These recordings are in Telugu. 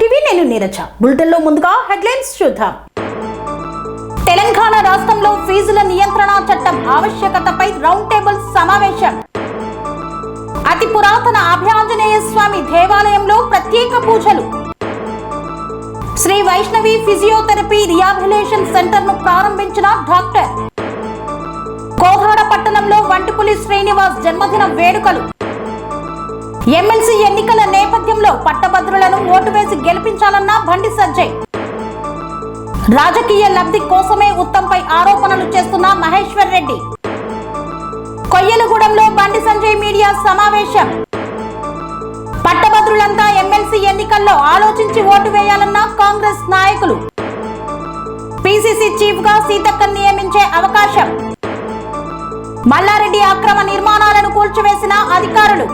టీవీ నేను నీరజ. బులెటిన్లో ముందుగా హెడ్లైన్స్ చూద్దాం. తెలంగాణ రాష్ట్రంలో ఫీజుల నియంత్రణ చట్టం ఆవశ్యకతపై రౌండ్ టేబుల్ సమావేశం. అతి పురాతన అభయాంజనేయ స్వామి దేవాలయంలో ప్రత్యేక పూజలు. Shri Vaishnavi physiotherapy rehabilitation centre ను ప్రారంభించిన డాక్టర్. కోదాడ పట్టణంలో వంటిపులి శ్రీనివాస్ జన్మదిన వేడుకలు. ఎమ్మెల్సీ ఎన్నికల నేపథ్యంలో పట్టభద్రులను ఓటు వేసి గెలిపించాలన్న బండి సంజయ్. రాజకీయ లబ్ధి కోసమే ఉత్తంపై ఆరోపణలు చేస్తున్న మహేశ్వర్ రెడ్డి. కొయ్యలగూడెంలో బండి సంజయ్ మీడియా సమావేశం. పట్టభద్రులంతా ఎమ్మెల్సీ ఎన్నికల్లో ఆలోచించి ఓటు వేయాలన్న కాంగ్రెస్ నాయకులు. పిసిసి చీఫ్ గా సీతక్కను నియమించే అవకాశం. మల్లారెడ్డి అక్రమ నిర్మాణాలను కూల్చివేసిన అధికారులు.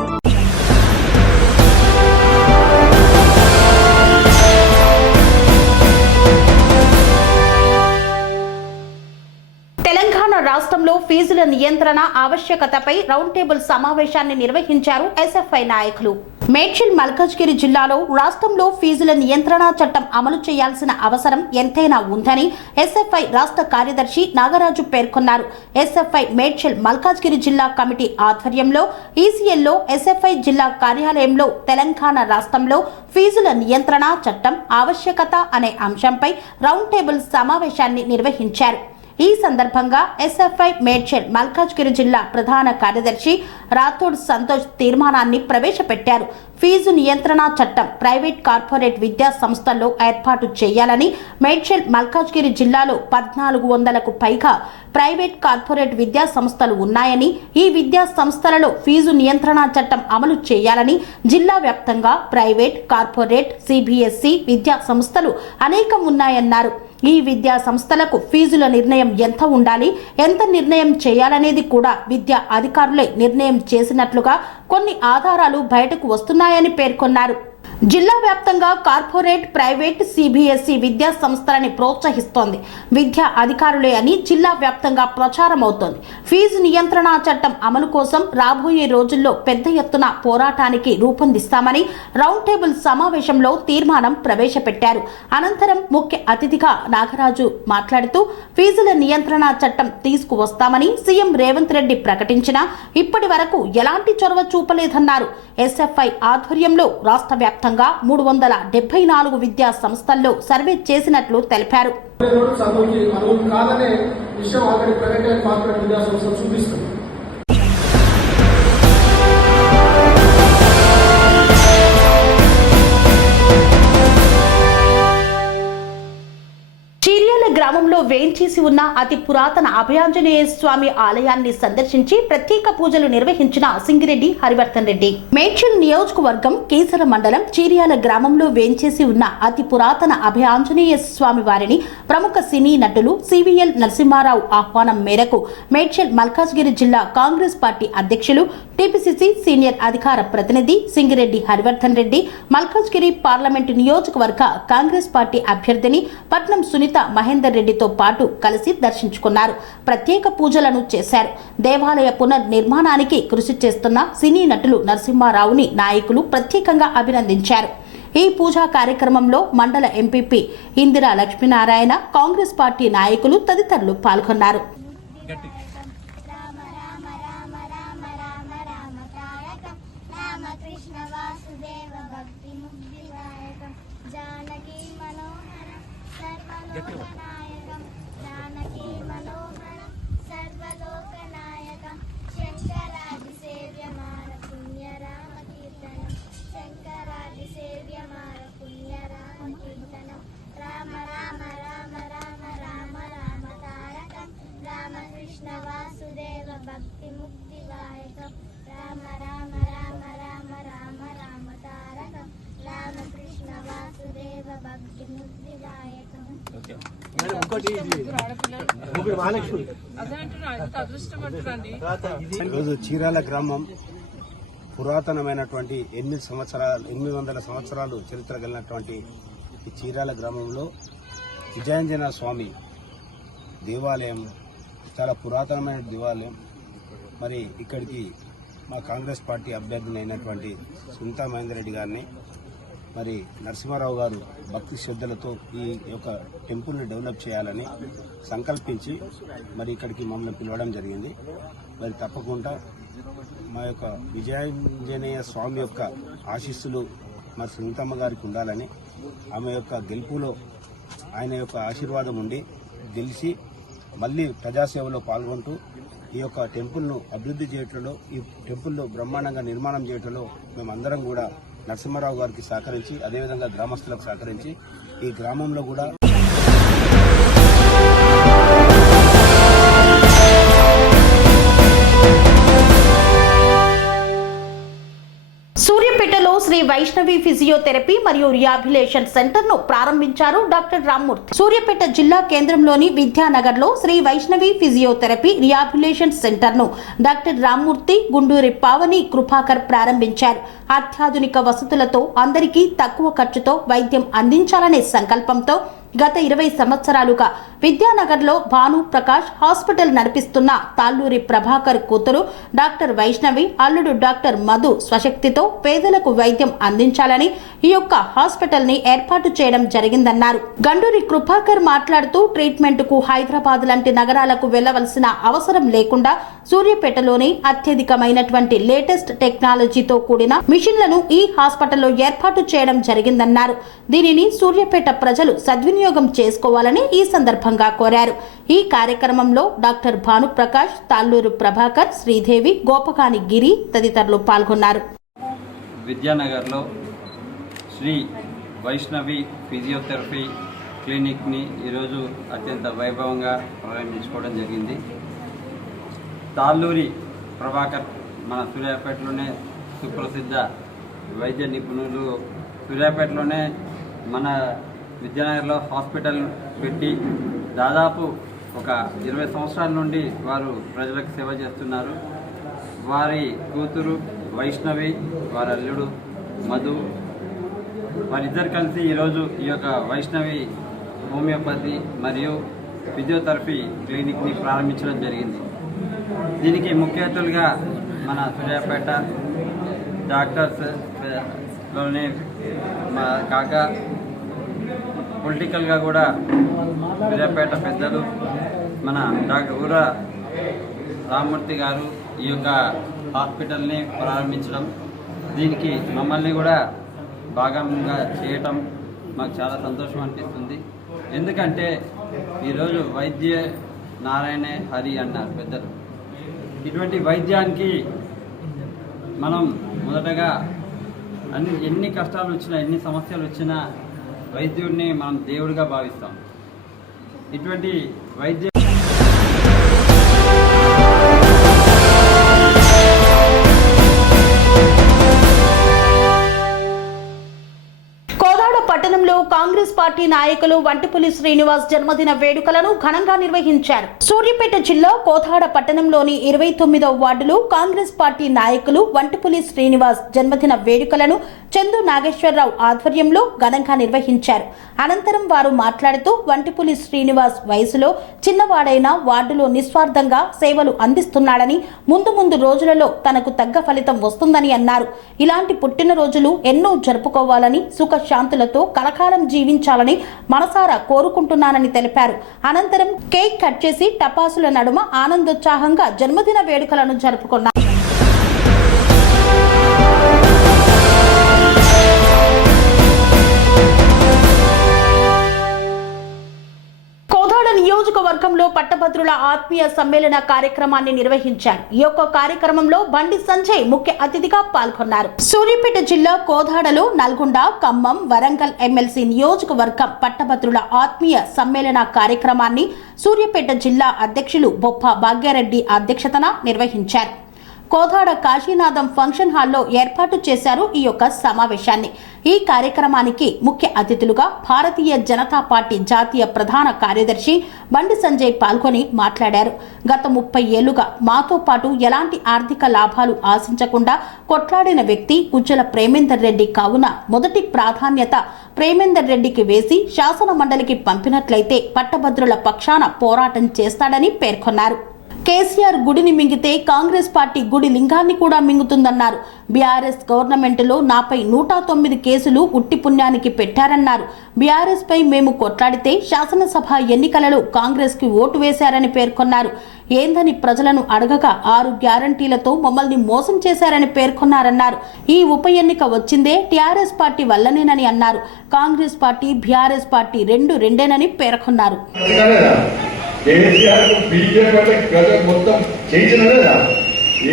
తెలంగాణ రాష్ట్రంలో ఫీజుల నియంత్రణ ఆవశ్యకతపై రౌండ్ టేబుల్ సమావేశాన్ని నిర్వహించారు ఎస్ఎఫ్ఐ నాయకులు. మేడ్చల్ మల్కాజ్గిరి జిల్లాలో రాష్ట్రంలో ఫీజుల నియంత్రణ చట్టం అమలు చేయాల్సిన అవసరం ఎంతైనా ఉందని ఎస్ఎఫ్ఐ రాష్ట్ర కార్యదర్శి నాగరాజు పేర్కొన్నారు. ఎస్ఎఫ్ఐ మేడ్చల్ మల్కాజ్గిరి జిల్లా కమిటీ ఆధ్వర్యంలో ఈసీఎల్లో ఎస్ఎఫ్ఐ జిల్లా కార్యాలయంలో తెలంగాణ రాష్ట్రంలో ఫీజుల నియంత్రణ చట్టం ఆవశ్యకత అనే అంశంపై రౌండ్ టేబుల్ సమావేశాన్ని నిర్వహించారు. ఈ సందర్భంగా ఎస్ఎఫ్ఐ మేడ్చల్ మల్కాజ్గిరి జిల్లా ప్రధాన కార్యదర్శి రాథోడ్ సంతోష్ తీర్మానాన్ని ప్రవేశపెట్టారు. ఫీజు నియంత్రణ చట్టం ప్రైవేట్ కార్పొరేట్ విద్యా సంస్థల్లో ఏర్పాటు చేయాలని, మేడ్చల్ మల్కాజ్గిరి జిల్లాలో 1400కు పైగా ప్రైవేట్ కార్పొరేట్ విద్యా సంస్థలు ఉన్నాయని, ఈ విద్యా సంస్థలలో ఫీజు నియంత్రణ చట్టం అమలు చేయాలని, జిల్లా వ్యాప్తంగా ప్రైవేట్ కార్పొరేట్ సిబిఎస్ఈ విద్యా సంస్థలు అనేకం ఉన్నాయన్నారు. ఈ విద్యా సంస్థలకు ఫీజుల నిర్ణయం ఎంత ఉండాలి, ఎంత నిర్ణయం చేయాలనేది కూడా విద్యా అధికారులే నిర్ణయం చేసినట్లుగా కొన్ని ఆధారాలు బయటకు వస్తున్నాయని పేర్కొన్నారు. జిల్లా వ్యాప్తంగా కార్పొరేట్ ప్రైవేట్ సిబిఎస్ఈ విద్యా సంస్థలని ప్రోత్సహిస్తోంది విద్యా అధికారులే అని జిల్లా వ్యాప్తంగా ప్రచారం అవుతోంది. ఫీజు నియంత్రణ చట్టం అమలు కోసం రాబోయే రోజుల్లో పెద్ద ఎత్తున పోరాటానికి రూపొందిస్తామని రౌండ్ టేబుల్ సమావేశంలో తీర్మానం ప్రవేశపెట్టారు. అనంతరం ముఖ్య అతిథిగా నాగరాజు మాట్లాడుతూ ఫీజుల నియంత్రణ చట్టం తీసుకువస్తామని సీఎం రేవంత్ రెడ్డి ప్రకటించినా ఇప్పటి వరకు ఎలాంటి చొరవ చూపలేదన్నారు. ఎస్ఎఫ్ఐ ఆధ్వర్యంలో రాష్ట్ర వ్యాప్తంగా 374 విద్యా సంస్థల్లో సర్వే చేసినట్లు తెలిపారు. గ్రామంలో వేంచేసి ఉన్న అతి పురాతన అభయాంజనేయ స్వామి ఆలయాన్ని సందర్శించి ప్రత్యేక పూజలు నిర్వహించిన సింగిరెడ్డి హరివర్ధన్ రెడ్డి. మేడ్చల్ నియోజకవర్గం కేసర మండలం చీర్యాల గ్రామంలో వేంచేసి ఉన్న అతి పురాతన అభయాంజనేయ స్వామి వారిని ప్రముఖ సినీ నటులు సివిఎల్ నరసింహారావు ఆహ్వానం మేరకు మేడ్చల్ మల్కాజ్గిరి జిల్లా కాంగ్రెస్ పార్టీ అధ్యక్షులు టీపీసీసీ సీనియర్ అధికార ప్రతినిధి సింగిరెడ్డి హరివర్ధన్ రెడ్డి, మల్కాజ్గిరి పార్లమెంటు నియోజకవర్గ కాంగ్రెస్ పార్టీ అభ్యర్థిని పట్నం సునీత మహేందర్ రెడ్డితో పాటు కలిసి దర్శించుకున్నారు. ప్రత్యేక పూజలను చేశారు. దేవాలయ పునర్నిర్మాణానికి కృషి చేస్తున్న సినీ నటులు నరసింహారావుని నాయకులు ప్రత్యేకంగా అభినందించారు. ఈ పూజా కార్యక్రమంలో మండల ఎంపీపీ ఇందిరా లక్ష్మీనారాయణ, కాంగ్రెస్ పార్టీ నాయకులు తదితరులు పాల్గొన్నారు. భక్తి ముక్తి దాయకం రామ రామ రామ రామ రామ రామ తారకం రామకృష్ణ వాసుదేవ భక్తి ముక్తి దాయకం. ఈరోజు చీరాల గ్రామం పురాతనమైనటువంటి 800 సంవత్సరాలు చరిత్ర కలిగినటువంటి ఈ చీరాల గ్రామంలో విజయాంజనేయ స్వామి దేవాలయం చాలా పురాతనమైన దేవాలయం. మరి ఇక్కడికి మా కాంగ్రెస్ పార్టీ అభ్యర్థులు అయినటువంటి సునీతా మహేందర్ రెడ్డి గారిని మరి నరసింహారావు గారు భక్తి శ్రద్ధలతో ఈ యొక్క టెంపుల్ని డెవలప్ చేయాలని సంకల్పించి మరి ఇక్కడికి మమ్మల్ని పిలవడం జరిగింది. మరి తప్పకుండా మా యొక్క విజయాంజనేయ స్వామి యొక్క ఆశీస్సులు మా సునీతమ్మ గారికి ఉండాలని, ఆమె యొక్క గెలుపులో ఆయన యొక్క ఆశీర్వాదం ఉండి గెలిచి మళ్ళీ ప్రజాసేవలో పాల్గొంటూ ఈ యొక్క టెంపుల్ను అభివృద్ధి చేయటంలో, ఈ టెంపుల్లో బ్రహ్మాండంగా నిర్మాణం చేయటంలో మేమందరం కూడా నరసింహారావు గారికి సహకరించి, అదేవిధంగా గ్రామస్తులకు సహకరించి ఈ గ్రామంలో కూడా సూర్యాపేటలో శ్రీ వైష్ణవి ఫిజియోథెరపీ మరియు రిహాబిలిటేషన్ సెంటర్ ను ప్రారంభించారు డాక్టర్ రామ్మూర్తి. సూర్యాపేట జిల్లా కేంద్రంలోని విద్యానగర్ లో Shri Vaishnavi physiotherapy rehabilitation centre ను డాక్టర్ రామ్మూర్తి, గుండూరి పావని కృపాకర్ ప్రారంభించారు. అత్యాధునిక వసతులతో అందరికీ తక్కువ ఖర్చుతో వైద్యం అందించాలనే సంకల్పంతో గత 20 సంవత్సరాలుగా విద్యానగర్లో భాను ప్రకాష్ హాస్పిటల్ నడిపిస్తున్న తాళ్ళూరి ప్రభాకర్ కూతురు డాక్టర్ వైష్ణవి, అల్లుడు డాక్టర్ మధు స్వశక్తితో పేదలకు వైద్యం అందించాలని ఈ యొక్క హాస్పిటల్ ని ఏర్పాటు చేయడం జరిగిందన్నారు. గండూరి కృపాకర్ మాట్లాడుతూ ట్రీట్మెంట్ కు హైదరాబాద్ లాంటి నగరాలకు వెళ్లవలసిన అవసరం లేకుండా సూర్యాపేటలోని అత్యధికమైనటువంటి లేటెస్ట్ టెక్నాలజీతో కూడిన మిషన్లను ఈ హాస్పిటల్లో ఏర్పాటు చేయడం జరిగిందన్నారు. దీనిని సూర్యాపేట ప్రజలు సద్వినియోగం చేసుకోవాలని ఈ సందర్భంగా కోరారు. ఈ కార్యక్రమంలో డాక్టర్ భానుప్రకాష్, తాళ్ళూరు ప్రభాకర్, శ్రీదేవి, గోపకాని గిరి తదితరులు పాల్గొన్నారు. విద్యానగర్లో శ్రీ వైష్ణవి ఫిజియోథెరపీ క్లినిక్ని ఈరోజు అత్యంత వైభవంగా ప్రారంభించుకోవడం జరిగింది. తాళ్ళూరి ప్రభాకర్ మన సూర్యాపేటలోనే సుప్రసిద్ధ వైద్య నిపుణులు, సూర్యాపేటలోనే మన విద్యానగర్లో హాస్పిటల్ పెట్టి దాదాపు ఒక 20 సంవత్సరాల నుండి వారు ప్రజలకు సేవ చేస్తున్నారు. వారి కూతురు వైష్ణవి, వారి అల్లుడు మధు, వారిద్దరు కలిసి ఈరోజు ఈ యొక్క వైష్ణవి హోమియోపతి మరియు ఫిజియోథెరపీ క్లినిక్ని ప్రారంభించడం జరిగింది. దీనికి ముఖ్య అతిథులుగా మన సూర్యాపేట డాక్టర్స్లోనే మా కాక పొలిటికల్గా కూడా సూర్యాపేట పెద్దలు మన డాక్టర్ ఊర రామ్మూర్తి గారు ఈ యొక్క హాస్పిటల్ని ప్రారంభించడం, దీనికి మమ్మల్ని కూడా భాగంగా చేయటం మాకు చాలా సంతోషం అనిపిస్తుంది. ఎందుకంటే ఈరోజు వైద్య నారాయణే హరి అన్నారు పెద్దలు. ఇటువంటి వైద్యానికి మనం మొదటగా ఎన్ని కష్టాలు వచ్చినా, ఎన్ని సమస్యలు వచ్చినా వైద్యుడిని మనం దేవుడిగా భావిస్తాం. ఇటువంటి వైద్య పట్టణంలో కాంగ్రెస్ పార్టీ నాయకులు వంటిపులి శ్రీనివాస్ జన్మదిన వేడుకలను ఘనంగా నిర్వహించారు. సూర్యాపేట జిల్లా కోథాడ పట్టణంలోని 29వ వార్డులో కాంగ్రెస్ పార్టీ నాయకులు వంటిపులి శ్రీనివాస్ జన్మదిన వేడుకలను చందు నాగేశ్వరరావు ఆధ్వర్యంలో ఘనంగా నిర్వహించారు. అనంతరం వారు మాట్లాడుతూ వంటిపులి శ్రీనివాస్ వయసులో చిన్నవాడైన వార్డులో నిస్వార్థంగా సేవలు అందిస్తున్నాడని, ముందు రోజులలో తనకు తగ్గ ఫలితం వస్తుందని అన్నారు. ఇలాంటి పుట్టినరోజులు ఎన్నో జరుపుకోవాలని, సుఖశాంతులతో కలకాలం జీవించాలని మనసారా కోరుకుంటున్నానని తెలిపారు. అనంతరం కేక్ కట్ చేసి టపాసుల నడుమ ఆనందోత్సాహంగా జన్మదిన వేడుకలను జరుపుకున్నారు. నియోజకవర్గంలో పట్టభద్రుల ఆత్మీయ సమ్మేళన కార్యక్రమాన్ని నిర్వహించారు. ఈ యొక్క కార్యక్రమంలో బండి సంజయ్ ముఖ్య అతిథిగా పాల్గొన్నారు. సూర్యాపేట జిల్లా కోదాడలో నల్గొండ, ఖమ్మం, వరంగల్ ఎమ్మెల్సీ నియోజకవర్గం పట్టభద్రుల ఆత్మీయ సమ్మేళన కార్యక్రమాన్ని సూర్యాపేట జిల్లా అధ్యక్షులు బొప్ప భాగ్యారెడ్డి అధ్యక్షతన నిర్వహించారు. కోదాడ కాశీనాథం ఫంక్షన్ హాల్లో ఏర్పాటు చేశారు ఈ యొక్క సమావేశాన్ని. ఈ కార్యక్రమానికి ముఖ్య అతిథులుగా భారతీయ జనతా పార్టీ జాతీయ ప్రధాన కార్యదర్శి బండి సంజయ్ పాల్గొని మాట్లాడారు. గత 30 ఏళ్లుగా మాతో పాటు ఎలాంటి ఆర్థిక లాభాలు ఆశించకుండా కొట్లాడిన వ్యక్తి ఉజ్జల ప్రేమేందర్ రెడ్డి కావున మొదటి ప్రాధాన్యత ప్రేమేందర్ రెడ్డికి వేసి శాసన మండలికి పంపినట్లయితే పట్టభద్రుల పక్షాన పోరాటం చేస్తాడని పేర్కొన్నారు. కేసీఆర్ గుడిని మింగితే కాంగ్రెస్ పార్టీ గుడి లింగాన్ని కూడా మింగుతుందన్నారు. బీఆర్ఎస్ గవర్నమెంట్లో నాపై 109 కేసులు ఉట్టి పుణ్యానికి పెట్టారన్నారు. బీఆర్ఎస్ పై మేము కొట్లాడితే శాసనసభ ఎన్నికలలో కాంగ్రెస్ కి ఓటు వేశారని పేర్కొన్నారు. ఏందని ప్రజలను అడగక 6 గ్యారంటీలతో మమ్మల్ని మోసం చేశారని పేర్కొన్నారన్నారు. ఈ ఉప ఎన్నిక వచ్చిందే టీఆర్ఎస్ పార్టీ వల్లనేనని అన్నారు. కాంగ్రెస్ పార్టీ బీఆర్ఎస్ పార్టీ రెండేనని పేర్కొన్నారు. కేసీఆర్ బీజేపీ అంటే ప్రజలు మొత్తం చేసిన లేదా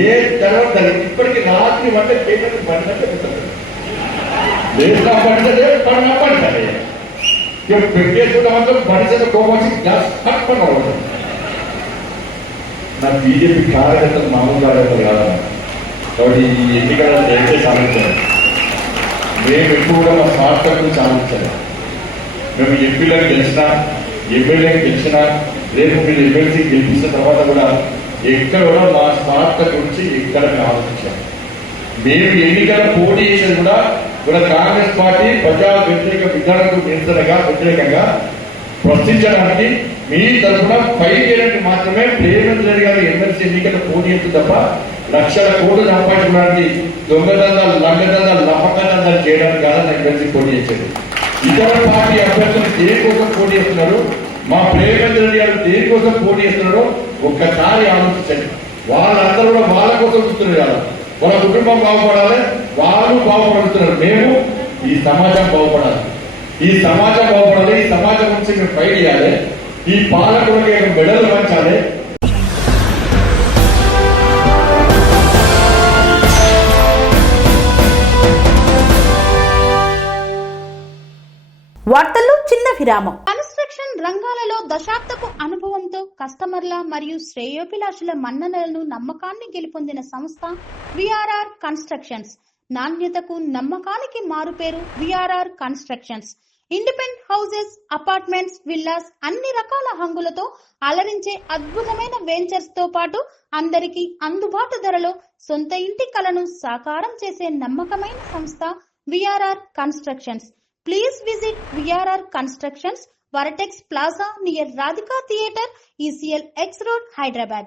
ఏ తర్వాత ఇప్పటికీ రాత్రి అంటే కేంద్రం పడినట్టే దేశం పడితే పడినా పడతాయి పెట్టేసుకుంటామంటే పడిసిన కోపం గ్యాస్ కట్ పడవచ్చు. నా బీజేపీ కార్యకర్తలు మామూలు కార్యకర్తలు కాదన్న. కాబట్టి ఈ ఎన్నికల దయచే సాధించాలి. మేము ఎప్పుడు కూడా మా స్వార్థం సాధించాలి. మేము ఎంపీలకు గెలిచినా ఎమ్మెల్యేకి గెలిచినా రేపు మీరు ఎమ్మెల్సీ గెలిపించిన తర్వాత కూడా ఎక్కడ కూడా మా స్వార్థ గురించి ఎక్కడ మేము ఆలోచించాం. మేము ఎన్నికల పోటీ చేసేది కూడా కాంగ్రెస్ పార్టీ ప్రజా వ్యతిరేక విధానాలకు వ్యతిరేకంగా ప్రశ్నించడానికి మీ తరఫున 5 గ్యారెంటీ మాత్రమే రేవంత్ రెడ్డి గారు ఎమ్మెల్సీ ఎన్నికల పోటీ చేస్తుంది తప్ప లక్షల కోట్లు సంపాదించడానికి దొంగదందాలు లంగదందాలు లపకందాలు చేయడానికి కాదని ఎమ్మెల్సీ పోటీ చేసేది. ఇతర పార్టీ అభ్యర్థులు దేనికోసం పోటీ చేస్తున్నారు, మా రేవంత్ రెడ్డి గారు దేనికోసం పోటీ చేస్తున్నారో ఒక్కసారి ఆలోచించండి. వాళ్ళందరూ కూడా వాళ్ళ కోసం చూస్తున్నారు కదా, వాళ్ళ కుటుంబం బాగుపడాలి, వాళ్ళు బాగుపడుతున్నారు. మేము ఈ సమాజం బాగుపడాలి, ఈ సమాజం బాగుపడాలి, ఈ సమాజం నుంచి మేము ఫైట్ చేయాలి, ఈ పాలకులకి మెడలు పంచాలి. వార్తల్లో చిన్న విరామం. కన్స్ట్రక్షన్ రంగాలలో దశాబ్దపు అనుభవంతో కస్టమర్ల మరియు శ్రేయోభిలాషుల మన్ననలను నమ్మకాన్ని గెలుపొందిన సంస్థ విఆర్ఆర్ కన్స్ట్రక్షన్స్. నాణ్యతకు నమ్మకానికి మారుపేరు VRR constructions. Independent houses, apartments, villas అన్ని రకాల హంగులతో అలరించే అద్భుతమైన వెంచర్స్ తో పాటు అందరికీ అందుబాటు ధరలో సొంత ఇంటి కలను సాకారం చేసే నమ్మకమైన సంస్థ VRR constructions. Please visit VRR Constructions, Varatex Plaza near Radhika Theatre, ECL X Road, Hyderabad.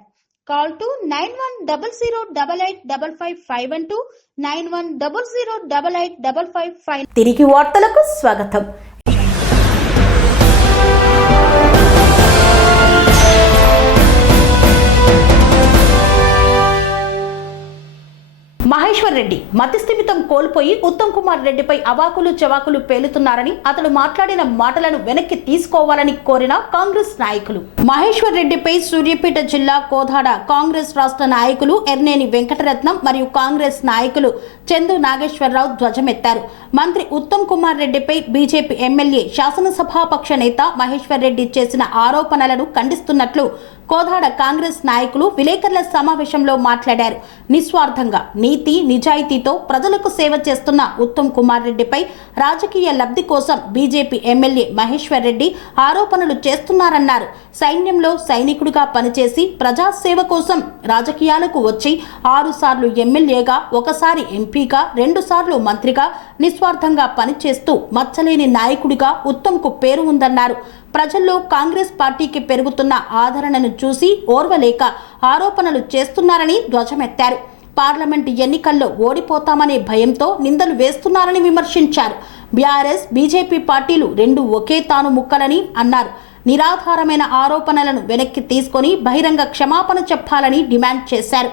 Call to 9100885551 9100885551. తిరిగి వార్తలకు స్వాగతం. మహేశ్వర్ రెడ్డి మతిస్థిమితం కోల్పోయి ఉత్తమ్ కుమార్ రెడ్డిపై అవాకులు చవాకులు పేలుతున్నారని, అతడు మాట్లాడిన మాటలను వెనక్కి తీసుకోవాలని కోరిన కాంగ్రెస్ నాయకులు. మహేశ్వర్ రెడ్డిపై సూర్యాపేట జిల్లా కోదాడ కాంగ్రెస్ రాష్ట్ర నాయకులు ఎర్నేని వెంకటరత్నం మరియు కాంగ్రెస్ నాయకులు చందు నాగేశ్వరరావు ధ్వజమెత్తారు. మంత్రి ఉత్తమ్ కుమార్ రెడ్డిపై బీజేపీ ఎమ్మెల్యే శాసనసభాపక్ష నేత మహేశ్వర్ రెడ్డి చేసిన ఆరోపణలను ఖండిస్తున్నట్లు కోదాడ కాంగ్రెస్ నాయకులు విలేకరుల సమావేశంలో మాట్లాడారు. నిస్వార్థంగా నీతి నిజాయితీతో ప్రజలకు సేవ చేస్తున్న ఉత్తమ్ కుమార్ రెడ్డిపై రాజకీయ లబ్ధి కోసం బీజేపీ ఎమ్మెల్యే మహేశ్వర్ రెడ్డి ఆరోపణలు చేస్తున్నారన్నారు. సైన్యంలో సైనికుడిగా పనిచేసి ప్రజాసేవ కోసం రాజకీయాలకు వచ్చి 6 సార్లు ఎమ్మెల్యేగా, 1 సారి ఎంపీగా, 2 సార్లు మంత్రిగా నిస్వార్థంగా పనిచేస్తూ మచ్చలేని నాయకుడిగా ఉత్తమ్కు పేరు ఉందన్నారు. ప్రజల్లో కాంగ్రెస్ పార్టీకి పెరుగుతున్న ఆదరణను చూసి ఓర్వలేక ఆరోపణలు చేస్తున్నారని ధ్వజమెత్తారు. పార్లమెంటు ఎన్నికల్లో ఓడిపోతామనే భయంతో నిందలు వేస్తున్నారని విమర్శించారు. బీఆర్ఎస్ బీజేపీ పార్టీలు 2 ఒకే తాను ముక్కలని అన్నారు. నిరాధారమైన ఆరోపణలను వెనక్కి తీసుకొని బహిరంగ క్షమాపణ చెప్పాలని డిమాండ్ చేశారు.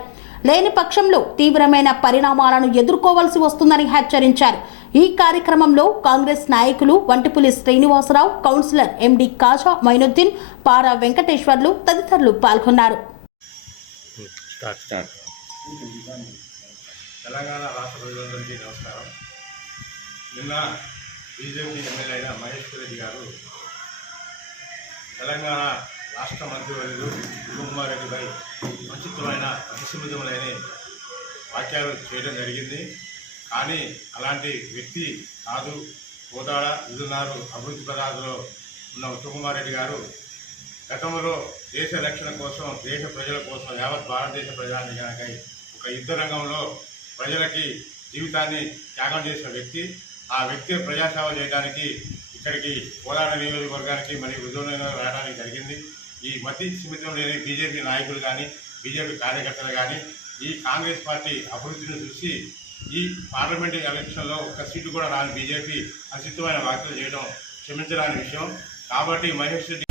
లేని పక్షంలో తీవ్రమైన పరిణామాలను ఎదుర్కోవాల్సి వస్తుందని హెచ్చరించారు. ఈ కార్యక్రమంలో కాంగ్రెస్ నాయకులు వంటిపులి శ్రీనివాసరావు, కౌన్సిలర్ ఎండి కాజా మైనుద్దీన్, పారా వెంకటేశ్వర్లు తదితరులు పాల్గొన్నారు. తెలంగాణ రాష్ట్ర ప్రజలందరికీ నమస్కారం. నిన్న బీజేపీ ఎమ్మెల్యే అయిన మహేశ్వర్ రెడ్డి గారు తెలంగాణ రాష్ట్ర మంత్రివర్యులు ఉత్తమ్ కుమార్ రెడ్డిపై అనుచితమైన అతిశమితములైన వ్యాఖ్యలు చేయడం జరిగింది. కానీ అలాంటి వ్యక్తి కాదు. కోదాడ విధున్నారు అభివృద్ధి ప్రదాతలో ఉన్న ఉత్తమ్ కుమార్ రెడ్డి గారు గతంలో దేశ రక్షణ కోసం, దేశ ప్రజల కోసం, యావత్ భారతదేశ ప్రజానికానికై ఒక యుద్ధ రంగంలో ప్రజలకి జీవితాన్ని త్యాగం చేసిన వ్యక్తి. ఆ వ్యక్తి ప్రజాసేవ చేయడానికి ఇక్కడికి కోదాడ నియోజకవర్గానికి మరియు విజయనగరం రావడానికి జరిగింది. ఈ మతి సిమితం లేని బీజేపీ నాయకులు కానీ బీజేపీ కార్యకర్తలు కానీ ఈ కాంగ్రెస్ పార్టీ అభివృద్ధిని చూసి ఈ పార్లమెంటు ఎలక్షన్లో ఒక్క సీటు కూడా రాని బీజేపీ అసిద్ధమైన వ్యాఖ్యలు చేయడం క్షమించరాని విషయం. కాబట్టి మహేష్ రెడ్డి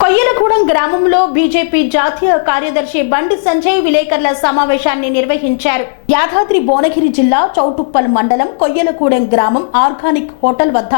కొయ్యలగూడెం గ్రామంలో బీజేపీ జాతీయ కార్యదర్శి బండి సంజయ్ విలేకరుల సమావేశాన్ని నిర్వహించారు. యాదాద్రి భువనగిరి జిల్లా చౌటుప్పల్ మండలం కొయ్యలగూడెం గ్రామం ఆర్గానిక్ హోటల్ వద్ద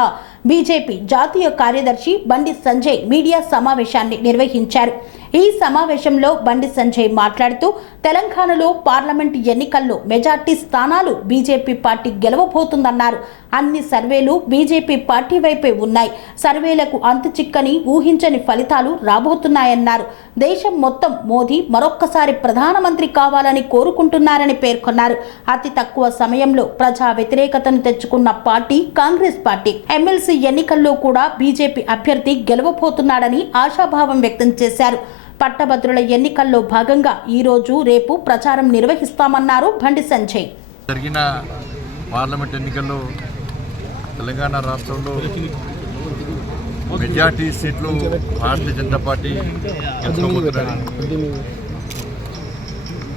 బీజేపీ జాతీయ కార్యదర్శి బండి సంజయ్ మీడియా సమావేశాన్ని నిర్వహించారు. ఈ సమావేశంలో బండి సంజయ్ మాట్లాడుతూ తెలంగాణలో పార్లమెంటు ఎన్నికల్లో మెజార్టీ స్థానాలు బీజేపీ పార్టీ గెలవబోతుందన్నారు. అన్ని సర్వేలు బీజేపీ పార్టీ వైపే ఉన్నాయి. సర్వేలకు అంతుచిక్కని ఊహించని ఫలితాలు రాబోతున్నాయన్నారు. దేశం మొత్తం మోదీ మరొక్కసారి ప్రధానమంత్రి కావాలని కోరుకుంటున్నారని పేర్కొన్నారు. అతి తక్కువ సమయంలో ప్రజా వ్యతిరేకతను తెచ్చుకున్న పార్టీ కాంగ్రెస్ పార్టీ. ఎమ్మెల్సీ ఎన్నికల్లో కూడా బీజేపీ అభ్యర్థి గెలవబోతున్నాడని ఆశాభావం వ్యక్తం చేశారు. పట్టభద్రుల ఎన్నికల్లో భాగంగా ఈ రోజు రేపు ప్రచారం నిర్వహిస్తామన్నారు బండి సంజయ్. జరిగిన పార్లమెంట్ ఎన్నికల్లో తెలంగాణ రాష్ట్రంలో మెజార్టీ సీట్లు భారతీయ జనతా పార్టీ గెలుచుకోబోతున్నది.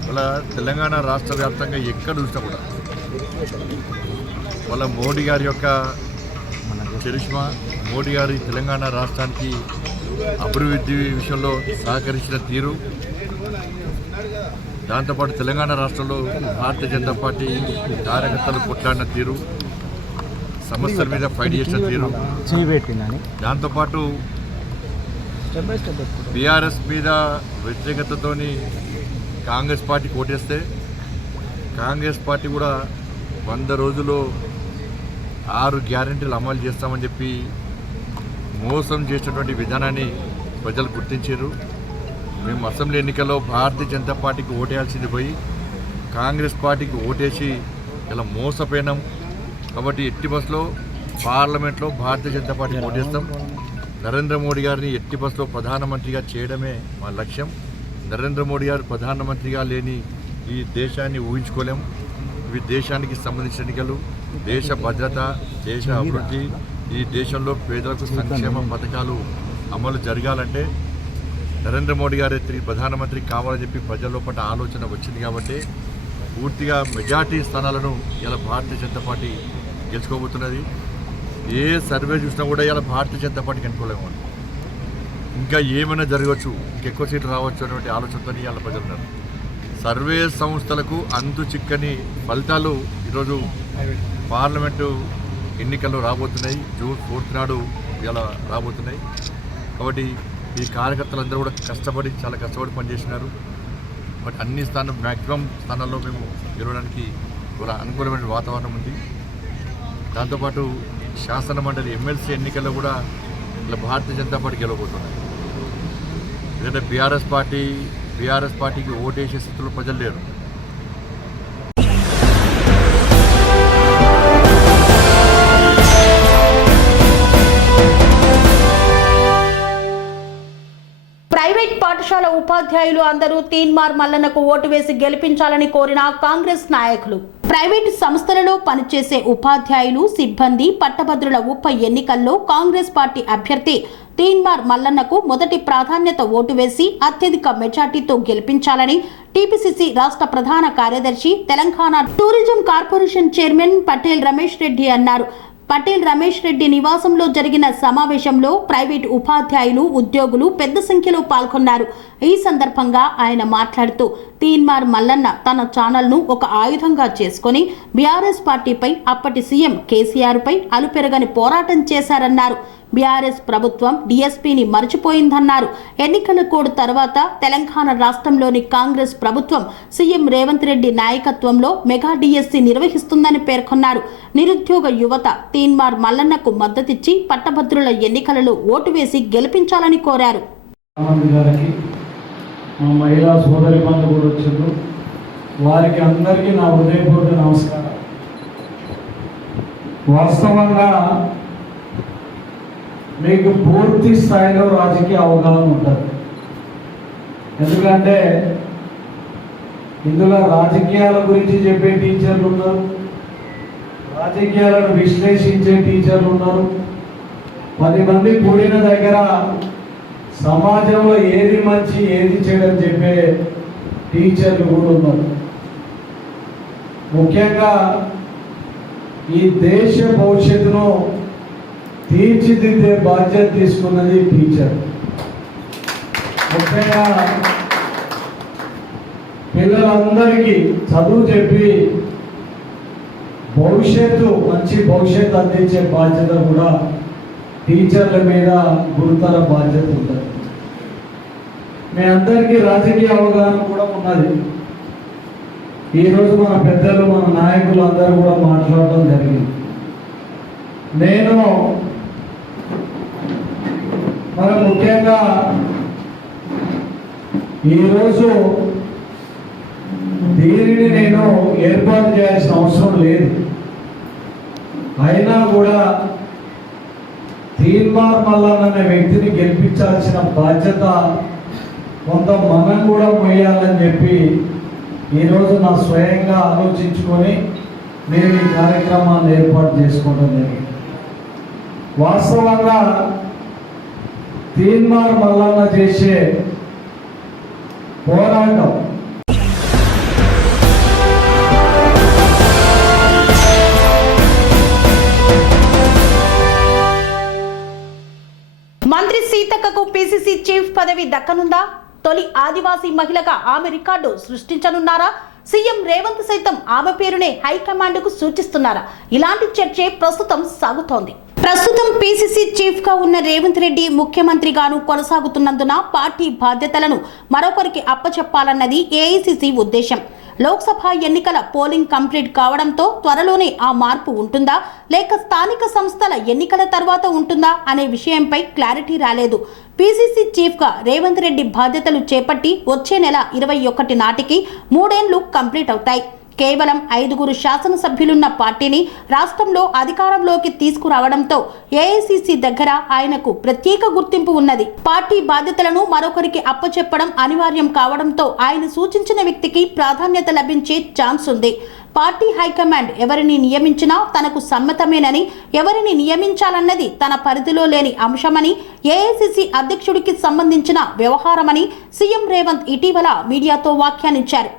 వాళ్ళ తెలంగాణ రాష్ట్ర వ్యాప్తంగా ఎక్కడ చూసినా కూడా వాళ్ళ మోడీ గారి యొక్క చరిష్మా, మోడీ గారి తెలంగాణ రాష్ట్రానికి అభివృద్ధి విషయంలో సహకరించిన తీరు, దాంతోపాటు తెలంగాణ రాష్ట్రంలో భారతీయ జనతా పార్టీ కార్యకర్తలు కొట్లాడిన తీరు, సమస్యల మీద ఫైట్ చేసిన తీరు, దాంతోపాటు బీఆర్ఎస్ మీద వ్యతిరేకతతో కాంగ్రెస్ పార్టీ ఓటేస్తే కాంగ్రెస్ పార్టీ కూడా 100 రోజుల్లో 6 గ్యారెంటీలు అమలు చేస్తామని చెప్పి మోసం చేసినటువంటి విధానాన్ని ప్రజలు గుర్తించారు. మేము అసెంబ్లీ ఎన్నికల్లో భారతీయ జనతా పార్టీకి ఓటేయాల్సింది పోయి కాంగ్రెస్ పార్టీకి ఓటేసి ఇలా మోసపోయినాం. కాబట్టి ఎట్టి బస్సులో పార్లమెంట్లో భారతీయ జనతా పార్టీకి ఓటేస్తాం. నరేంద్ర మోడీ గారిని ఎట్టి బస్సులో ప్రధానమంత్రిగా చేయడమే మా లక్ష్యం. నరేంద్ర మోడీ గారు ప్రధానమంత్రిగా లేని ఈ దేశాన్ని ఊహించుకోలేం. ఇవి దేశానికి సంబంధించిన ఎన్నికలు. దేశ భద్రత, దేశ అభివృద్ధి, ఈ దేశంలో పేదలకు సంక్షేమ పథకాలు అమలు జరగాలంటే నరేంద్ర మోడీ గారు తిరిగి ప్రధానమంత్రి కావాలని చెప్పి ప్రజల లోపల ఆలోచన వచ్చింది. కాబట్టి పూర్తిగా మెజార్టీ స్థానాలను ఇలా భారతీయ జనతా పార్టీ గెలుచుకోబోతున్నది. ఏ సర్వే చూసినా కూడా ఇలా భారతీయ జనతా పార్టీకి అనుకోలేము. ఇంకా ఏమైనా జరగవచ్చు, ఇంకెక్కువ సీట్లు రావచ్చు అనేటువంటి ఆలోచనతో ఇలా ప్రజలు ఉన్నారు. సర్వే సంస్థలకు అంతు చిక్కని ఫలితాలు ఈరోజు పార్లమెంటు ఎన్నికల్లో రాబోతున్నాయి. జూన్ 4th నాడు ఇలా రాబోతున్నాయి. కాబట్టి ఈ కార్యకర్తలందరూ కూడా చాలా కష్టపడి పనిచేస్తున్నారు. బట్ అన్ని మ్యాక్సిమం స్థానాల్లో మేము గెలవడానికి ఒక అనుకూలమైన వాతావరణం ఉంది. దాంతోపాటు శాసన మండలి ఎమ్మెల్సీ ఎన్నికల్లో కూడా ఇలా భారతీయ జనతా పార్టీ గెలవబోతున్నారు. ఎందుకంటే బీఆర్ఎస్ పార్టీకి ఓటేసే స్థితిలో ప్రజలు లేరు. ప్రైవేట్ పాఠశాల ఉపాధ్యాయులు అందరూ తీన్మార్ మల్లన్నకు ఓటు వేసి గెలిపించాలని కోరిన కాంగ్రెస్ నాయకులు. ప్రైవేటు సంస్థలలో పనిచేసే ఉపాధ్యాయులు, సిబ్బంది, పట్టభద్రుల ఉప ఎన్నికల్లో కాంగ్రెస్ పార్టీ అభ్యర్థి తీన్మార్ మల్లన్నకు మొదటి ప్రాధాన్యత ఓటు వేసి అత్యధిక మెజార్టీతో గెలిపించాలని టీపీసీసీ రాష్ట్ర ప్రధాన కార్యదర్శి, Telangana tourism corporation chairman Patel Ramesh Reddy అన్నారు. పటేల్ రమేష్ రెడ్డి నివాసంలో జరిగిన సమావేశంలో ప్రైవేటు ఉపాధ్యాయులు, ఉద్యోగులు పెద్ద సంఖ్యలో పాల్గొన్నారు. ఈ సందర్భంగా ఆయన మాట్లాడుతూ తీన్మార్ మల్లన్న తన ఛానల్ను ఒక ఆయుధంగా చేసుకుని బీఆర్ఎస్ పార్టీపై, అప్పటి సీఎం కేసీఆర్ పై అలుపెరగని పోరాటం చేశారన్నారు. బీఆర్ఎస్ ప్రభుత్వం డీఎస్పీని మర్చిపోయిందన్నారు. ఎన్నికల కోడ్ తర్వాత తెలంగాణ రాష్ట్రంలోని కాంగ్రెస్ ప్రభుత్వం సీఎం రేవంత్ రెడ్డి నాయకత్వంలో మెగా డీఎస్సీ నిర్వహిస్తుందని పేర్కొన్నారు. నిరుద్యోగ యువత తీన్మార్ మల్లన్నకు మద్దతిచ్చి పట్టభద్రుల ఎన్నికలలో ఓటు వేసి గెలిపించాలని కోరారు. మహిళా సోదరి మంది కూడా వచ్చారు. వారికి అందరికీ నా హృదయపూర్వక నమస్కారం. వాస్తవంగా మీకు పూర్తి స్థాయిలో రాజకీయ అవగాహన ఉంటుంది. ఎందుకంటే ఇందులో రాజకీయాల గురించి చెప్పే టీచర్లు ఉన్నారు, రాజకీయాలను విశ్లేషించే టీచర్లు ఉన్నారు, 10 మంది కూడిన దగ్గర సమాజంలో ఏది మంచి ఏది చెడని చెప్పే టీచర్లు కూడా ఉన్నారు. ముఖ్యంగా ఈ దేశ భవిష్యత్తును తీర్చిదిద్దే బాధ్యత తీసుకున్నది టీచర్. ముఖ్యంగా పిల్లలందరికీ చదువు చెప్పి మంచి భవిష్యత్తు అందించే బాధ్యత కూడా టీచర్ల మీద గురుతర బాధ్యత ఉంటుంది. మీ అందరికీ రాజకీయ అవగాహన కూడా ఉన్నది. ఈరోజు మన పెద్దలు మన నాయకులు అందరూ కూడా మాట్లాడటం జరిగింది. నేను ముఖ్యంగా ఈరోజు దీనిని నేను ఏర్పాటు చేయాల్సిన అవసరం లేదు. అయినా కూడా తీన్మార్ మల్లన్న అనే వ్యక్తిని గెలిపించాల్సిన బాధ్యత కొంత మనం కూడా మోయాలని చెప్పి ఈరోజు నా స్వయంగా ఆలోచించుకొని నేను ఈ కార్యక్రమాన్ని ఏర్పాటు చేసుకోవడం జరిగింది. వాస్తవంగా తీన్మార్ మల్లన్న చేసే పోరాటం మంత్రి సీతక్కకు పిసిసి చీఫ్ పదవి దక్కనుందా? తొలి ఆదివాసీ మహిళగా ఆమె రికార్డు సృష్టించనున్నారా? సీఎం రేవంత్ సైతం ఆమె పేరునే హైకమాండ్కు సూచిస్తున్నారా? ఇలాంటి చర్చే ప్రస్తుతం సాగుతోంది. ప్రస్తుతం పిసిసి చీఫ్ గా ఉన్న రేవంత్ రెడ్డి ముఖ్యమంత్రిగాను కొనసాగుతున్నందున పార్టీ బాధ్యతలను మరొకరికి అప్పచెప్పాలన్నది ఏఐసిసి ఉద్దేశం. లోక్సభ ఎన్నికల పోలింగ్ కంప్లీట్ కావడంతో త్వరలోనే ఆ మార్పు ఉంటుందా లేక స్థానిక సంస్థల ఎన్నికల తర్వాత ఉంటుందా అనే విషయంపై క్లారిటీ రాలేదు. పిసిసి చీఫ్ గా రేవంత్ రెడ్డి బాధ్యతలు చేపట్టి వచ్చే నెల 21 నాటికి 3 ఏళ్లు కంప్లీట్ అవుతాయి. కేవలం 5 శాసనసభ్యులున్న పార్టీని రాష్ట్రంలో అధికారంలోకి తీసుకురావడంతో ఏఐసిసి దగ్గర ఆయనకు ప్రత్యేక గుర్తింపు ఉన్నది. పార్టీ బాధ్యతలను మరొకరికి అప్పచెప్పడం అనివార్యం కావడంతో ఆయన సూచించిన వ్యక్తికి ప్రాధాన్యత లభించే ఛాన్స్ ఉంది. పార్టీ హైకమాండ్ ఎవరిని నియమించినా తనకు సమ్మతమేనని, ఎవరిని నియమించాలన్నది తన పరిధిలో లేని అంశమని, ఏఐసిసి అధ్యక్షుడికి సంబంధించిన వ్యవహారమని సీఎం రేవంత్ ఇటీవల మీడియాతో వ్యాఖ్యానించారు.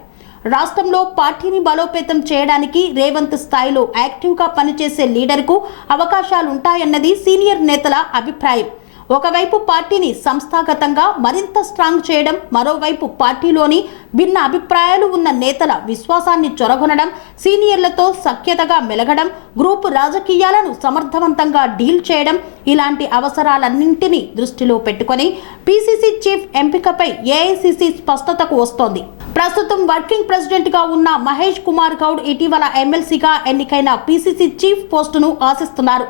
రాష్ట్రంలో పార్టీని బలోపేతం చేయడానికి రేవంత్ స్థాయిలో యాక్టివ్గా పనిచేసే లీడర్కు అవకాశాలుంటాయన్నది సీనియర్ నేతల అభిప్రాయం. ఒకవైపు పార్టీని సంస్థాగతంగా మరింత స్ట్రాంగ్ చేయడం, మరోవైపు పార్టీలోని భిన్న అభిప్రాయాలు ఉన్న నేతల విశ్వాసాన్ని చొరగొనడం, సీనియర్లతో సఖ్యతగా మెలగడం, గ్రూపు రాజకీయాలను సమర్థవంతంగా డీల్ చేయడం, ఇలాంటి అవసరాలన్నింటినీ దృష్టిలో పెట్టుకొని పిసిసి చీఫ్ ఎంపికపై ఏఐసిసి స్పష్టతకు వస్తోంది. ప్రస్తుతం వర్కింగ్ ప్రెసిడెంట్ గా ఉన్న మహేష్ కుమార్ గౌడ్ ఇటీవల ఎమ్మెల్సీగా ఎన్నికైన పిసిసి చీఫ్ పోస్టును ఆశిస్తున్నారు.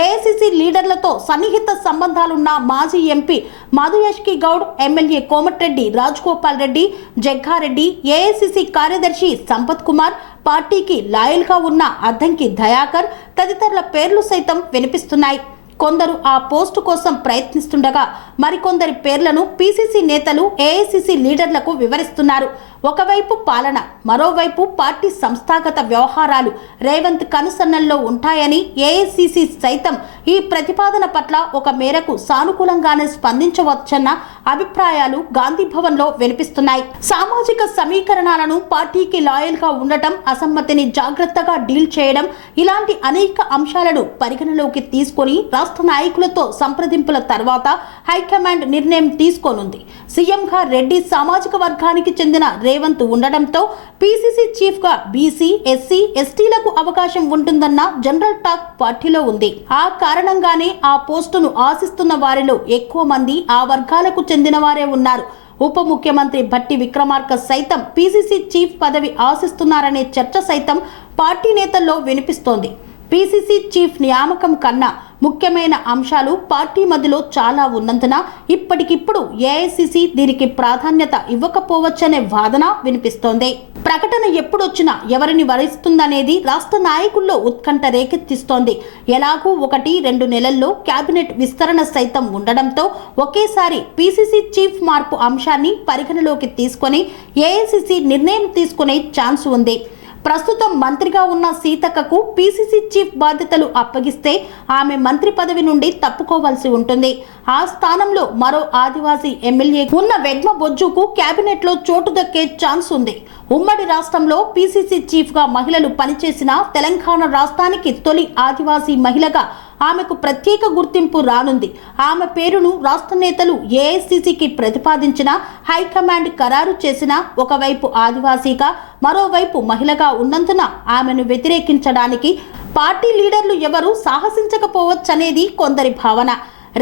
ఏఐసిసి లీడర్లతో సన్నిహిత సంబంధాలున్న మాజీ MP Madhuyashki Goud, MLA Komatireddy Rajagopal Reddy, Jaggareddy, AICC కార్యదర్శి సంపత్ కుమార్, పార్టీకి లాయల్గా ఉన్న అద్దంకి దయాకర్ తదితరుల పేర్లు సైతం వినిపిస్తున్నాయి. కొందరు ఆ పోస్టు కోసం ప్రయత్నిస్తుండగా మరికొందరి పేర్లను పిసిసి నేతలు ఏఐసిసి లీడర్లకు వివరిస్తున్నారు. ఒకవైపు పాలన, మరోవైపు పార్టీ సంస్థాగత వ్యవహారాలు రేవంత్ కనుసన్నల్లో ఉంటాయని ఏఐసిసి సైతం ఈ ప్రతిపాదన పట్ల ఒక మేరకు సానుకూలంగానే స్పందించవచ్చన్న అభిప్రాయాలు గాంధీ భవన్లో వినిపిస్తున్నాయి. సామాజిక సమీకరణాలను, పార్టీకి లాయల్గా ఉండటం, అసమ్మతిని జాగ్రత్తగా డీల్ చేయడం, ఇలాంటి అనేక అంశాలను పరిగణలోకి తీసుకొని రాష్ట్ర నాయకులతో సంప్రదింపుల తర్వాత హైకమాండ్ నిర్ణయం తీసుకోనుంది. సీఎంగా రెడ్డి సామాజిక వర్గానికి చెందిన రేవంత్ ఉండడంతో పిసిసి చీఫ్ గా బీసీ, ఎస్సీ, ఎస్టీలకు అవకాశం ఉంటుందన్న జనరల్ టాక్ పార్టీలో ఉంది. ఆ కారణంగానే ఆ పోస్టును ఆశిస్తున్న వారిలో ఎక్కువ మంది ఆ వర్గాలకు చెందిన వారే ఉన్నారు. ఉప ముఖ్యమంత్రి భట్టి విక్రమార్క సైతం పిసిసి చీఫ్ పదవి ఆశిస్తున్నారనే చర్చ సైతం పార్టీ నేతల్లో వినిపిస్తోంది. పిసిసి చీఫ్ నియామకం కన్నా ముఖ్యమైన అంశాలు పార్టీ మధ్యలో చాలా ఉన్నందున ఇప్పటికిప్పుడు ఏఐసిసి దీనికి ప్రాధాన్యత ఇవ్వకపోవచ్చనే వాదన వినిపిస్తోంది. ప్రకటన ఎప్పుడొచ్చినా ఎవరిని వరిస్తుందనేది రాష్ట్ర నాయకుల్లో ఉత్కంఠ రేకెత్తిస్తోంది. ఎలాగూ 1-2 నెలల్లో కేబినెట్ విస్తరణ సైతం ఉండడంతో ఒకేసారి పిసిసి చీఫ్ మార్పు అంశాన్ని పరిగణలోకి తీసుకొని ఏఐసిసి నిర్ణయం తీసుకునే ఛాన్స్ ఉంది. ప్రస్తుతం మంత్రిగా ఉన్న సీతక్కకు పిసిసి చీఫ్ బాధ్యతలు అప్పగిస్తే ఆమె మంత్రి పదవి నుండి తప్పుకోవాల్సి ఉంటుంది. ఆ స్థానంలో మరో ఆదివాసీ ఎమ్మెల్యే ఉన్న వెడ్మ బొజ్జుకు కేబినెట్ లో చోటు దక్కే ఛాన్స్ ఉంది. ఉమ్మడి రాష్ట్రంలో పిసిసి చీఫ్ గా మహిళలు పనిచేసిన తెలంగాణ రాష్ట్రానికి తొలి ఆదివాసీ మహిళగా ఆమెకు ప్రత్యేక గుర్తింపు రానుంది. ఆమె పేరును రాష్ట్ర నేతలు ఏఐసిసికి ప్రతిపాదించిన హైకమాండ్ ఖరారు చేసిన ఒకవైపు ఆదివాసీగా మరోవైపు మహిళగా ఉన్నందున ఆమెను వ్యతిరేకించడానికి పార్టీ లీడర్లు ఎవరూ సాహసించకపోవచ్చనేది కొందరి భావన.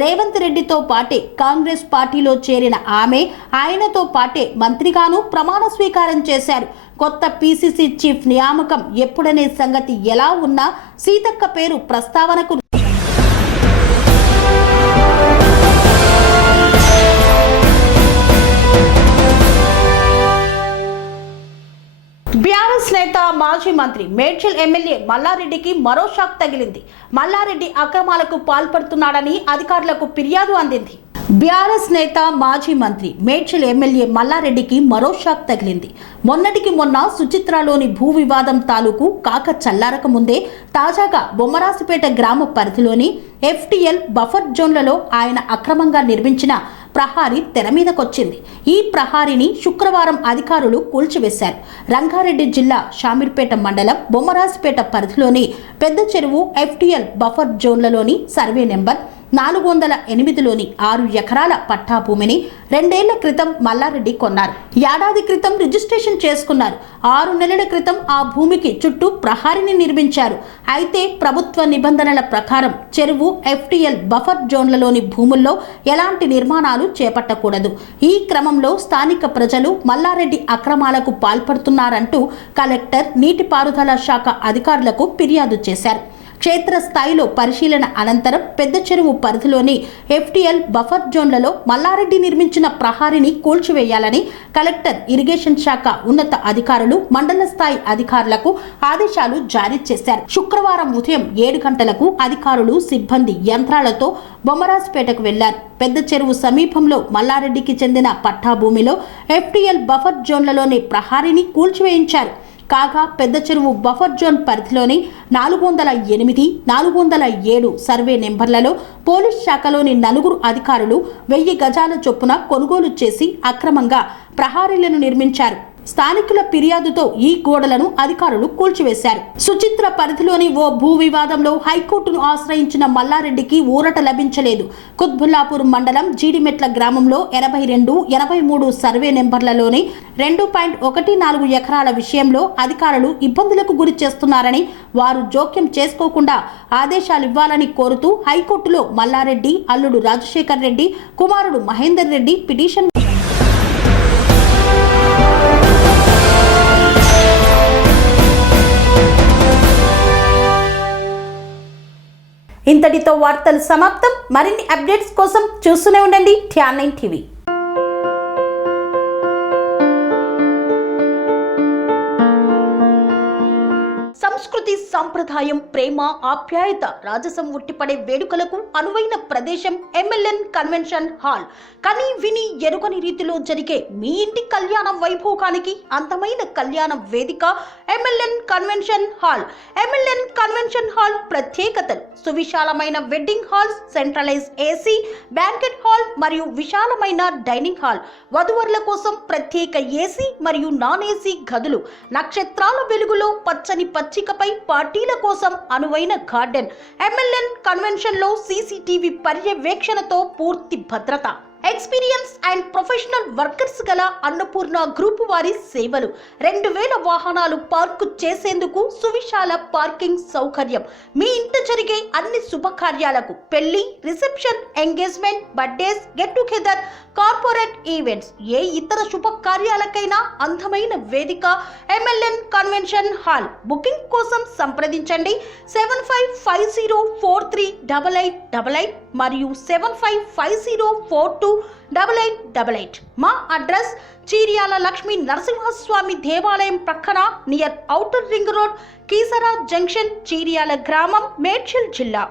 రేవంత్ రెడ్డితో పాటే కాంగ్రెస్ పార్టీలో చేరిన ఆమె ఆయనతో పాటే మంత్రిగాను ప్రమాణ స్వీకారం చేశారు. కొత్త పిసిసి చీఫ్ నియామకం ఎప్పుడనే సంగతి ఎలా ఉన్నా సీతక్క పేరు ప్రస్తావనకు బీఆర్ఎస్ నేత మాజీ మంత్రి మేడ్చల్ ఎమ్మెల్యే మల్లారెడ్డికి మరో షాక్ తగిలింది. మల్లారెడ్డి అక్రమాలకు పాల్పడుతున్నాడని అధికారులకు ఫిర్యాదు అందింది. బీఆర్ఎస్ నేత మాజీ మంత్రి మేడ్చల్ ఎమ్మెల్యే మల్లారెడ్డికి మరో షాక్ తగిలింది. మొన్నటికి మొన్న సుచిత్రలోని భూ వివాదం తాలూకు కాక చల్లారక ముందే తాజాగా బొమ్మరాసిపేట గ్రామ పరిధిలోని FTL బఫర్ జోన్లలో ఆయన అక్రమంగా నిర్మించిన ప్రహారీ తెర మీదకొచ్చింది. ఈ ప్రహారీని శుక్రవారం అధికారులు కూల్చివేశారు. రంగారెడ్డి జిల్లా షామీర్పేట మండలం బొమ్మరాసిపేట పరిధిలోని పెద్ద చెరువు FTL బఫర్ జోన్లలోని సర్వే నెంబర్ 408లోని 6 ఎకరాల పట్టా భూమిని 2 ఏళ్ల క్రితం మల్లారెడ్డి కొన్నారు. ఏడాది క్రితం రిజిస్ట్రేషన్ చేసుకున్నారు. 6 నెలల క్రితం ఆ భూమికి చుట్టూ ప్రహారీని నిర్మించారు. అయితే ప్రభుత్వ నిబంధనల ప్రకారం చెరువు FTL బఫర్ జోన్లలోని భూముల్లో ఎలాంటి నిర్మాణాలు చేపట్టకూడదు. ఈ క్రమంలో స్థానిక ప్రజలు మల్లారెడ్డి అక్రమాలకు పాల్పడుతున్నారంటూ కలెక్టర్ నీటిపారుదల శాఖ అధికారులకు ఫిర్యాదు చేశారు. క్షేత్రస్థాయిలో పరిశీలన అనంతరం పెద్ద చెరువు పరిధిలోని FTL బఫర్ జోన్లలో మల్లారెడ్డి నిర్మించిన ప్రహారీని కూల్చివేయాలని కలెక్టర్ ఇరిగేషన్ శాఖ ఉన్నత అధికారులు మండల స్థాయి అధికారులకు ఆదేశాలు జారీ చేశారు. శుక్రవారం ఉదయం 7 గంటలకు అధికారులు సిబ్బంది యంత్రాలతో బొమ్మరాజ్పేటకు వెళ్లారు. పెద్ద చెరువు సమీపంలో మల్లారెడ్డికి చెందిన పట్టా భూమిలో FTL బఫర్ జోన్లలోని ప్రహారీని కూల్చివేయించారు. కాగా పెద్ద చెరువు బఫర్ జోన్ పరిధిలోని 408, 407 సర్వే నెంబర్లలో పోలీస్ శాఖలోని 4 అధికారులు 1000 గజాల చొప్పున కొనుగోలు చేసి అక్రమంగా ప్రహారీలను నిర్మించారు. స్థానికుల ఫిర్యాదుతో ఈ గోడలను అధికారులు కూల్చివేశారు. సుచిత్ర పరిధిలోని ఓ భూ వివాదంలో హైకోర్టును ఆశ్రయించిన మల్లారెడ్డికి ఊరట లభించలేదు. కుత్బుల్లాపూర్ మండలం జీడిమెట్ల గ్రామంలో 82, 83 సర్వే నెంబర్లలోని 2.14 ఎకరాల విషయంలో అధికారులు ఇబ్బందులకు గురి చేస్తున్నారని, వారు జోక్యం చేసుకోకుండా ఆదేశాలివ్వాలని కోరుతూ హైకోర్టులో మల్లారెడ్డి అల్లుడు రాజశేఖర్ రెడ్డి, కుమారుడు మహేందర్ రెడ్డి పిటిషన్ ఇంతటితో వార్తలు సమాప్తం. మరిన్ని అప్డేట్స్ కోసం చూస్తూనే ఉండండి TR9 టీవీ. సంస్కృతి, సంప్రదాయం, ప్రేమ, ఆప్యాయత, రాజసం ఉట్టిపడే వేడుకలకు అనువైన ప్రదేశం MLN కన్వెన్షన్ హాల్. కని విని ఎరుగని రీతిలో జరిగే మీ ఇంటి కళ్యాణ వైభోగానికి అందమైన కళ్యాణ వేదిక MLN convention hall. MLN convention hall ప్రత్యేకతలు: సువిశాలమైన wedding halls, centralise AC banquet hall మరియు విశాలమైన డైనింగ్ హాల్. వధువరుల కోసం ప్రత్యేక AC మరియు నాన్ AC గదులు. నక్షత్రాల వెలుగులో పచ్చని పచ్చికపై పార్టీల కోసం అనువైన గార్డెన్. MLN కన్వెన్షన్ లో CCTV పర్యవేక్షణతో పూర్తి భద్రత. ఎక్స్పీరియన్స్ అండ్ ప్రొఫెషనల్ వర్కర్స్ గల అన్నపూర్ణ గ్రూప్ వారి సేవలు 2000 వాహనాలు పార్కు చేసేందుకు సువిశాల పార్కింగ్ సౌకర్యం. మీ ఇంట జరిగే అన్ని శుభకార్యాలకు, పెళ్లి, reception, engagement, birthdays, get together, corporate events, ఏ ఇతర శుభకార్యాలకైనా అందమైన వేదిక MLN కన్వెన్షన్ హాల్. బుకింగ్ కోసం సంప్రదించండి 7550438888 మరియు 7550428888. మా అడ్రస్ చీర్యాల లక్ష్మీ నరసింహస్వామి దేవాలయం ప్రక్కన near outer ring road, Keesara junction, Cheeryal గ్రామం, మేడ్చల్ జిల్లా.